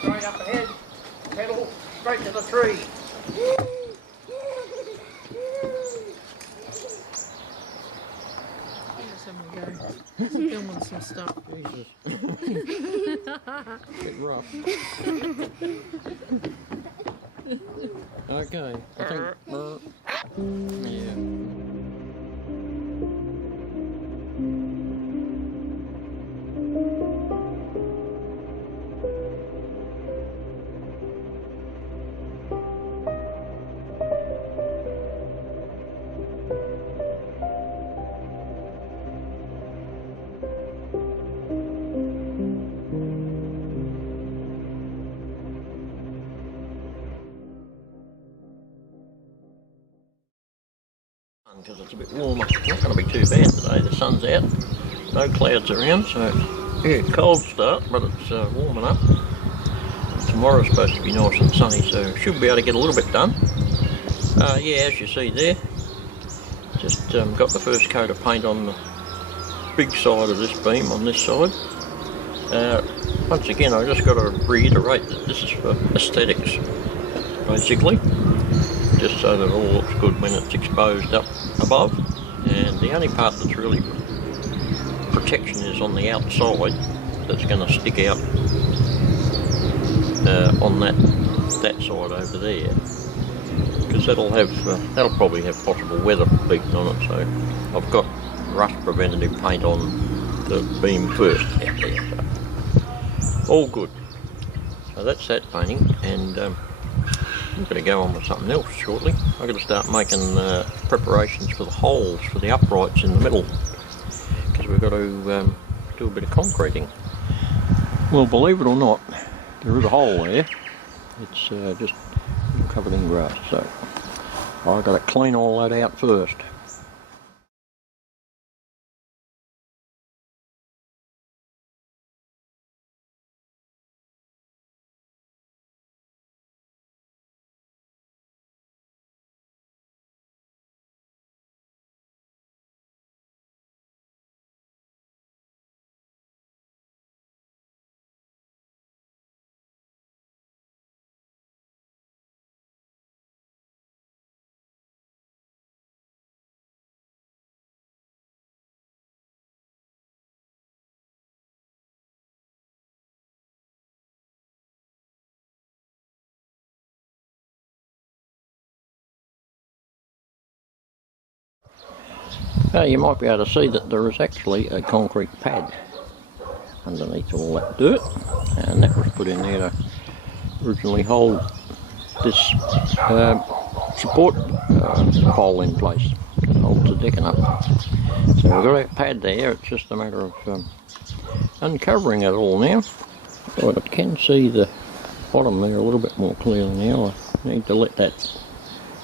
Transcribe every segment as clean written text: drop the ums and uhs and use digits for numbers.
Straight up ahead, pedal straight to the tree. Let's have a go. Filming some stuff. Jesus. Bit rough. Okay, I think. Yeah. Because it's a bit warmer. It's not going to be too bad today. The sun's out, no clouds around, so yeah, cold start, but it's warming up. And tomorrow's supposed to be nice and sunny, so should be able to get a little bit done. Yeah, as you see there, just got the first coat of paint on the big side of this beam on this side. Once again, I just got to reiterate that this is for aesthetics, basically. Just so that it all looks good when it's exposed up above, and the only part that's really protection is on the outside that's going to stick out on that side over there, because that'll probably have possible weather beaten on it. So I've got rust preventative paint on the beam first out there, so all good. So that's that painting, and I'm going to go on with something else shortly. I've got to start making preparations for the holes for the uprights in the middle, because we've got to do a bit of concreting. Well, believe it or not, there is a hole there. It's just covered in grass, so I've got to clean all that out first. You might be able to see that there is actually a concrete pad underneath all that dirt, and that was put in there to originally hold this support pole in place, that holds the decking up. So we've got a pad there. It's just a matter of uncovering it all now. But I can see the bottom there a little bit more clearly now. I need to let that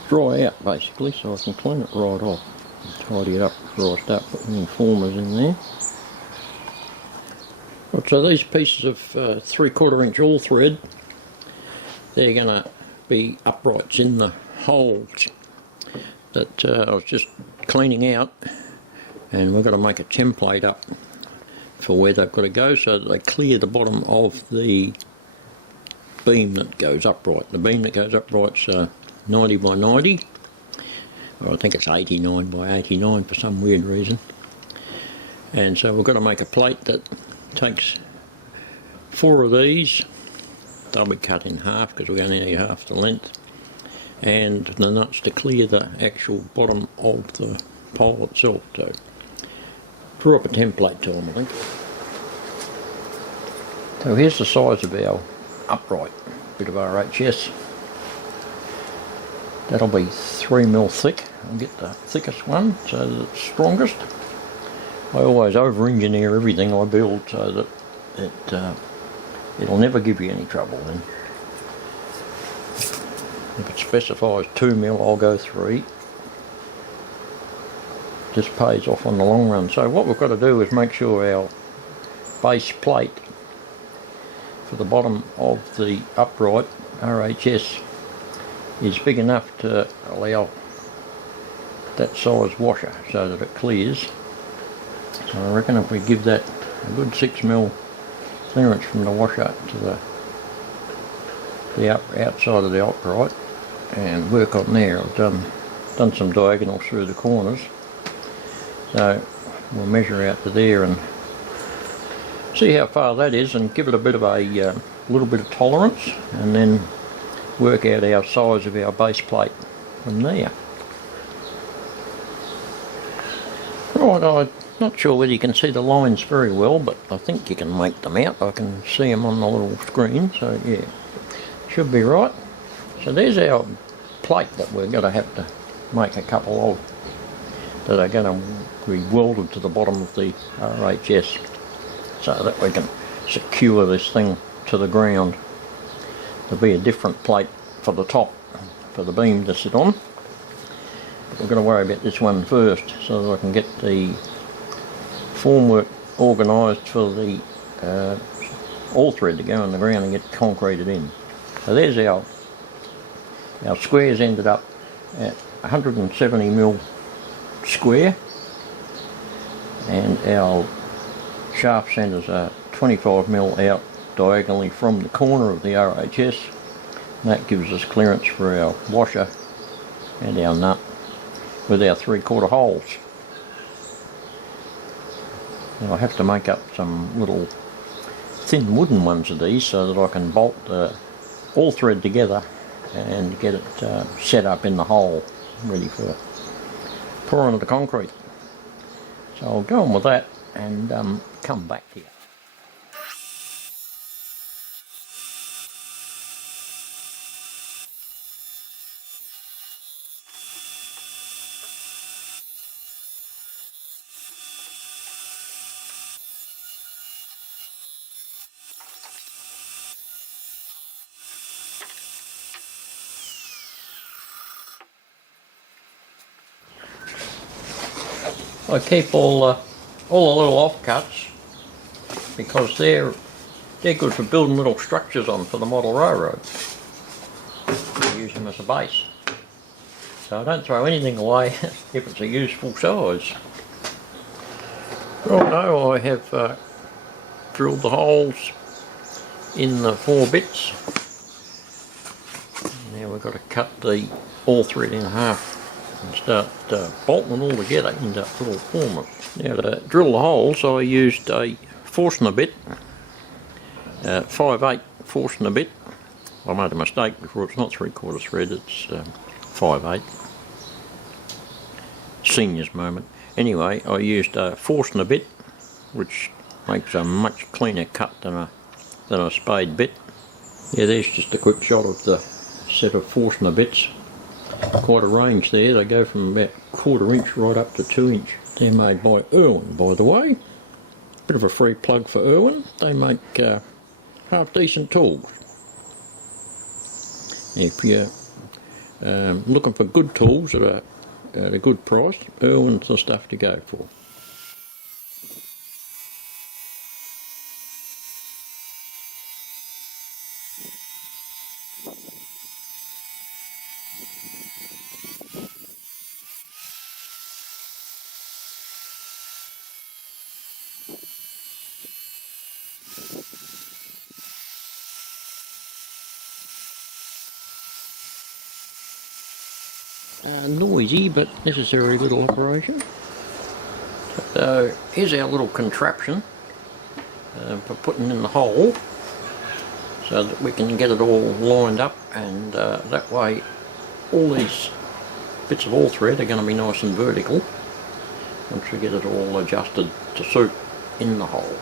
dry out basically, so I can clean it right off. Tidy it up before I start putting the informers in there. Right, so these pieces of 3/4 inch all thread, they're going to be uprights in the holes that I was just cleaning out, and we've got to make a template up for where they've got to go so that they clear the bottom of the beam that goes upright. The beam that goes upright's 90 by 90. Or I think it's 89 by 89 for some weird reason. And so we've got to make a plate that takes 4 of these. They'll be cut in half because we only need half the length. And the nuts to clear the actual bottom of the pole itself. So draw up a template to them, I think. So here's the size of our upright bit of RHS. That'll be 3mm thick. I'll get the thickest one so that it's strongest. I always over-engineer everything I build so that it'll never give you any trouble then. If it specifies 2mm, I'll go 3. Just pays off on the long run. So what we've got to do is make sure our base plate for the bottom of the upright RHS is big enough to allow that size washer so that it clears. So I reckon if we give that a good 6mm clearance from the washer to the the outside of the upright and work on there. I've done some diagonals through the corners, so we'll measure out to there and see how far that is and give it a bit of a little bit of tolerance, and then work out our size of our base plate from there. Right, I'm not sure whether you can see the lines very well, but I think you can make them out. I can see them on the little screen, so yeah, should be right. So there's our plate that we're going to have to make a couple of, that are going to be welded to the bottom of the RHS, so that we can secure this thing to the ground. There'll be a different plate for the top, for the beam to sit on. But we're going to worry about this one first, so that I can get the formwork organised for the all thread to go in the ground and get concreted in. So there's our squares ended up at 170mm square, and our shaft centres are 25mm out diagonally from the corner of the RHS. And that gives us clearance for our washer and our nut with our 3/4 holes. Now I have to make up some little thin wooden ones of these so that I can bolt all thread together and get it set up in the hole ready for pouring of the concrete. So I'll go on with that and come back here. I keep all the little offcuts because they're good for building little structures on for the model railroad. I use them as a base. So I don't throw anything away if it's a useful size. Righto, I have drilled the holes in the 4 bits. Now we've got to cut the all thread in half and start bolting it all together into little formers. Now to drill the holes I used a Forstner bit, 5/8 Forstner bit. I made a mistake before, it's not 3/4 thread, it's 5/8. Senior's moment. Anyway, I used a Forstner bit, which makes a much cleaner cut than a spade bit. Yeah, there's just a quick shot of the set of Forstner bits. Quite a range there. They go from about 1/4 inch right up to 2 inch. They're made by Irwin, by the way. Bit of a free plug for Irwin. They make half decent tools. If you're looking for good tools at a good price, Irwin's the stuff to go for. Noisy but necessary little operation. So here's our little contraption for putting in the hole, so that we can get it all lined up, and that way all these bits of all thread are going to be nice and vertical once we get it all adjusted to suit in the hole.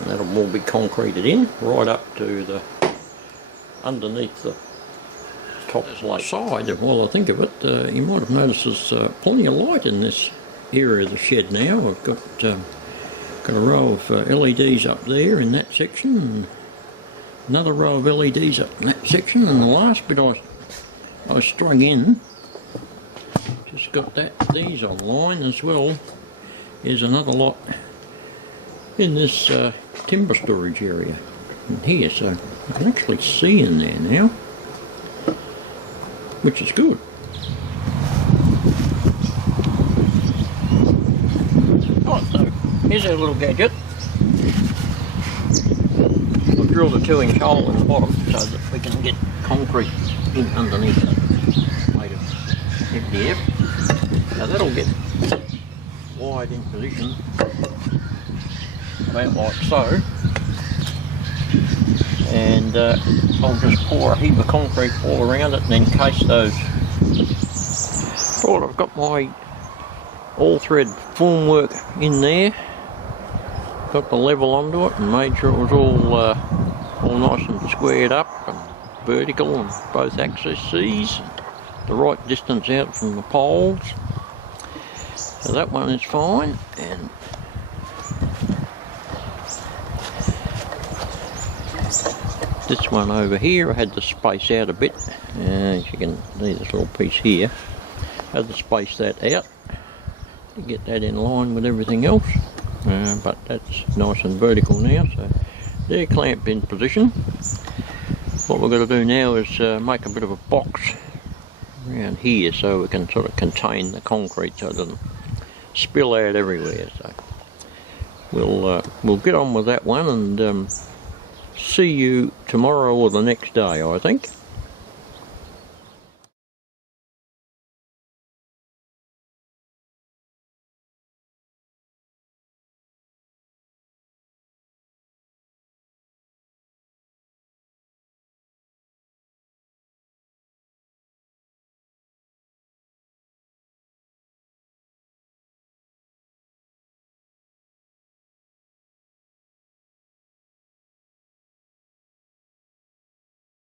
And that'll all be concreted in right up to the underneath the top side. While I think of it, you might have noticed there's plenty of light in this area of the shed now. I've got a row of LEDs up there in that section, and another row of LEDs up in that section, and the last bit I strung in, just got these online as well, is another lot in this timber storage area in here, so I can actually see in there now, which is good. Right, so here's our little gadget. drilled a 2-inch hole in the bottom so that we can get concrete in underneath it. Made of MDF. Now that'll get wide in position, about like so. And I'll just pour a heap of concrete all around it and encase those. Right, I've got my all-thread formwork in there. Got the level onto it and made sure it was all nice and squared up and vertical on both axes, the right distance out from the poles. So that one is fine. And this one over here I had to space out a bit. As you can see, this little piece here, I had to space that out to get that in line with everything else. But that's nice and vertical now, so they're clamped in position. What we're going to do now is make a bit of a box around here so we can sort of contain the concrete so it doesn't spill out everywhere. So we'll get on with that one and see you tomorrow or the next day, I think.